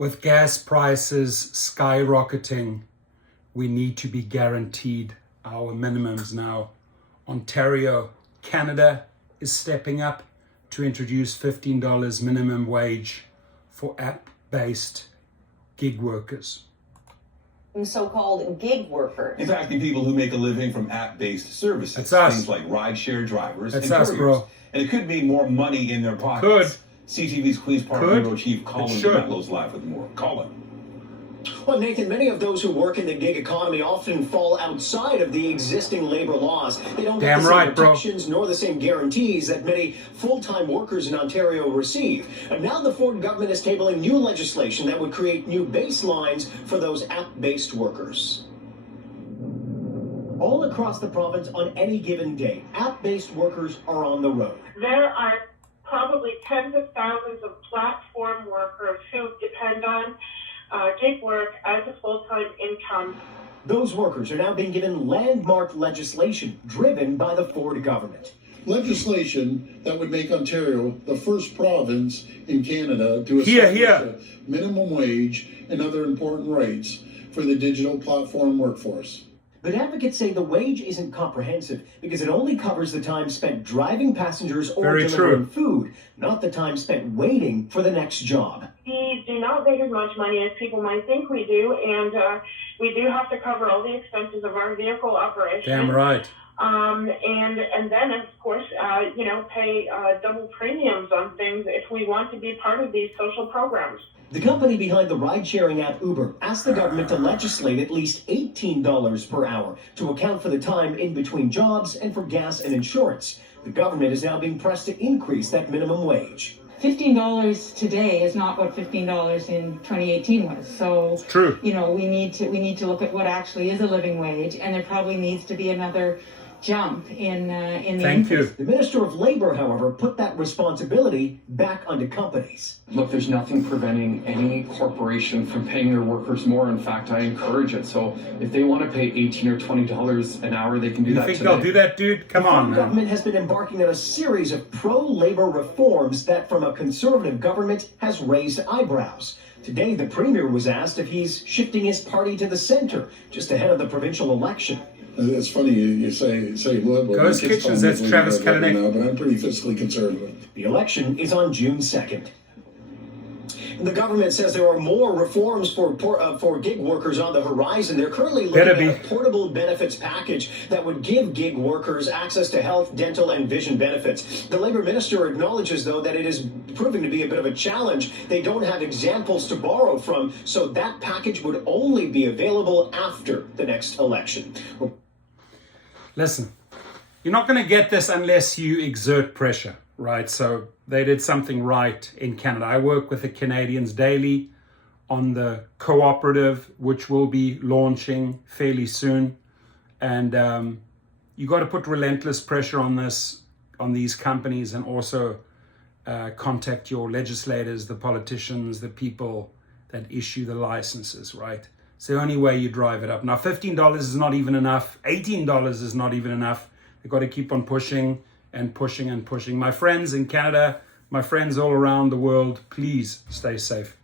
With gas prices skyrocketing, we need to be guaranteed our minimums now. Ontario, Canada is stepping up to introduce $15 minimum wage for app-based gig workers. So-called gig workers. It's asking people who make a living from app-based services. That's us. Things like rideshare drivers That's and us, couriers. bro. And it could mean more money in their pockets. CTV's Queen's Park Bureau Chief Colin DeMello's live with more. Colin. Well, Nathan, many of those who work in the gig economy often fall outside of the existing labor laws. They don't get the same protections nor the same guarantees that many full-time workers in Ontario receive. And now the Ford government is tabling new legislation that would create new baselines for those app-based workers. All across the province on any given day, app-based workers are on the road. There are probably tens of thousands of platform workers who depend on gig work as a full-time income. Those workers are now being given landmark legislation driven by the Ford government. Legislation that would make Ontario the first province in Canada to establish a minimum wage and other important rights for the digital platform workforce. But advocates say the wage isn't comprehensive because it only covers the time spent driving passengers or delivering food, not the time spent waiting for the next job. We do not make as much money as people might think we do, and we do have to cover all the expenses of our vehicle operation. Damn right. And then, of course, pay double premiums on things if we want to be part of these social programs. The company behind the ride-sharing app Uber asked the government to legislate at least $18 per hour to account for the time in between jobs and for gas and insurance. The government is now being pressed to increase that minimum wage. $15 today is not what $15 in 2018 was. So, true. We need to look at what actually is a living wage, and there probably needs to be another jump in the increase. The Minister of Labour, however, put that responsibility back onto companies. Look, there's nothing preventing any corporation from paying their workers more. In fact, I encourage it. So if they want to pay $18 or $20 an hour, they can do that today. You think they'll do that, dude? Come on, man. The government has been embarking on a series of pro-labor reforms that, from a Conservative government, has raised eyebrows. Today, the Premier was asked if he's shifting his party to the centre, just ahead of the provincial election. It's funny you say well, Ghost Kitchens, that's Travis Kalanick. Now, but I'm pretty fiscally conservative. The election is on June 2nd. The government says there are more reforms for gig workers on the horizon. They're currently looking at a portable benefits package that would give gig workers access to health, dental, and vision benefits. The Labour Minister acknowledges, though, that it is proving to be a bit of a challenge. They don't have examples to borrow from, so that package would only be available after the next election. Listen, you're not going to get this unless you exert pressure, right? So they did something right in Canada. I work with the Canadians daily on the cooperative, which will be launching fairly soon. And you got to put relentless pressure on these companies, and also contact your legislators, the politicians, the people that issue the licenses, right? It's the only way you drive it up. Now, $15 is not even enough. $18 is not even enough. You've got to keep on pushing and pushing and pushing. My friends in Canada, my friends all around the world, please stay safe.